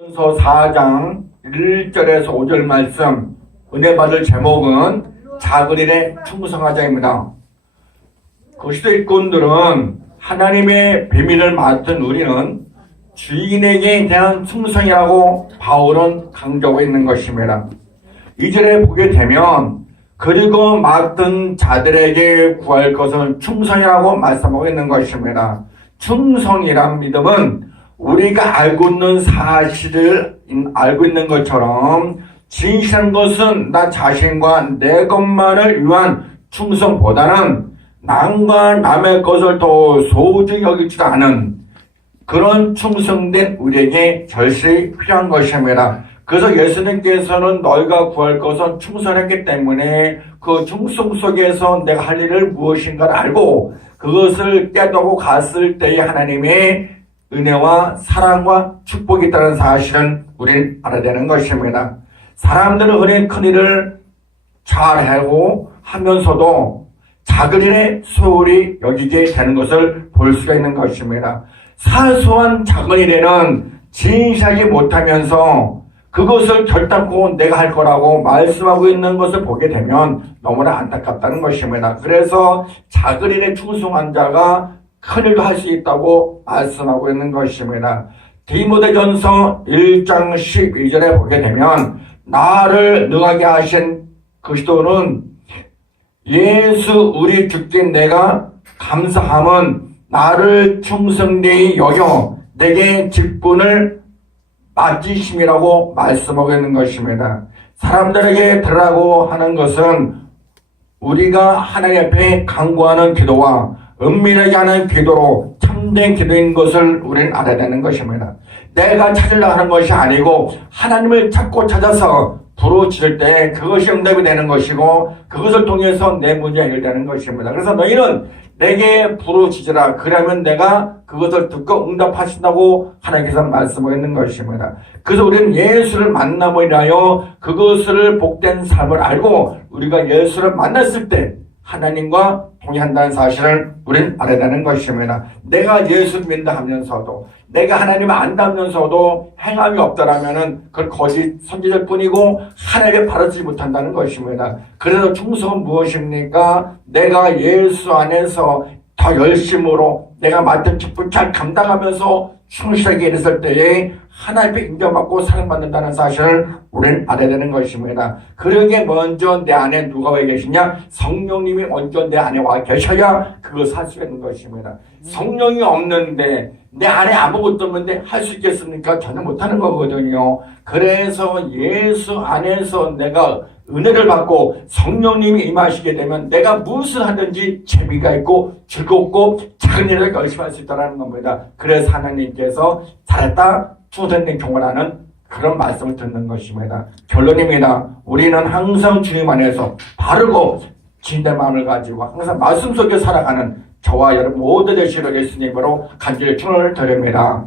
서 4장 1절에서 5절 말씀 은혜 받을 제목은 작은 일에 충성하자입니다. 그 일꾼들은 하나님의 비밀을 맡은 우리는 주인에게 대한 충성이라고 바울은 강조하고 있는 것입니다. 이절에 보게 되면 그리고 맡은 자들에게 구할 것은 충성이라고 말씀하고 있는 것입니다. 충성이란 믿음은 우리가 알고 있는 사실을 알고 있는 것처럼 진실한 것은 나 자신과 내 것만을 위한 충성보다는 남과 남의 것을 더 소중히 여기지도 않은 그런 충성된 우리에게 절실히 필요한 것입니다. 그래서 예수님께서는 너희가 구할 것은 충성했기 때문에 그 충성 속에서 내가 할 일을 무엇인가를 알고 그것을 깨닫고 갔을 때에 하나님의 은혜와 사랑과 축복이 있다는 사실은 우리는 알아야 되는 것입니다. 사람들은 은혜 큰 일을 잘 하고 하면서도 작은 일에 소홀히 여기게 되는 것을 볼 수가 있는 것입니다. 사소한 작은 일에는 진실하지 못하면서 그것을 결단코 내가 할 거라고 말씀하고 있는 것을 보게 되면 너무나 안타깝다는 것입니다. 그래서 작은 일에 충성한 자가 큰 일도 할 수 있다고 말씀하고 있는 것입니다. 디모데전서 1장 12절에 보게 되면 나를 능하게 하신 그리스도는 예수 우리 주께 내가 감사함은 나를 충성되이 여겨 내게 직분을 맡기심이라고 말씀하고 있는 것입니다. 사람들에게 들으라고 하는 것은 우리가 하나님 앞에 강구하는 기도와 은밀하게 하는 기도로 참된 기도인 것을 우리는 알아야 되는 것입니다. 내가 찾으려고 하는 것이 아니고 하나님을 찾고 찾아서 부르짖을 때 그것이 응답이 되는 것이고 그것을 통해서 내 문제가 해결되는 것입니다. 그래서 너희는 내게 부르짖으라 그러면 내가 그것을 듣고 응답하신다고 하나님께서 말씀하고 있는 것입니다. 그래서 우리는 예수를 만남으로 인하여 그것을 복된 삶을 알고 우리가 예수를 만났을 때 하나님과 동의한다는 사실을 우리는 알아야 되는 것입니다. 내가 예수를 믿는다 하면서도 내가 하나님을 안다면서도 행함이 없다라면은 그건 거짓 선지자일 뿐이고 하나님에 바르지 못한다는 것입니다. 그래서 충성은 무엇입니까? 내가 예수 안에서 더 열심으로 내가 맡은 직분 잘 감당하면서 충실하게 일했을 때에 하나님의 인정받고 사랑받는다는 사실을 우리는 알아야 되는 것입니다. 그러게 먼저 내 안에 누가 와 계시냐? 성령님이 먼저 내 안에 와 계셔야 그것을 할 수 있는 것입니다. 성령이 없는데 내 안에 아무것도 없는데 할 수 있겠습니까? 전혀 못하는 거거든요. 그래서 예수 안에서 내가 은혜를 받고 성령님이 임하시게 되면 내가 무엇을 하든지 재미가 있고 즐겁고 작은 일을 열심히 할수 있다는 겁니다. 그래서 하나님께서 잘했다, 충성된 경험하는 그런 말씀을 듣는 것입니다. 결론입니다. 우리는 항상 주님 안에서 바르고 진대 마음을 가지고 항상 말씀 속에 살아가는 저와 여러분 모두 되시려 예수님으로 간절히 축원을 드립니다.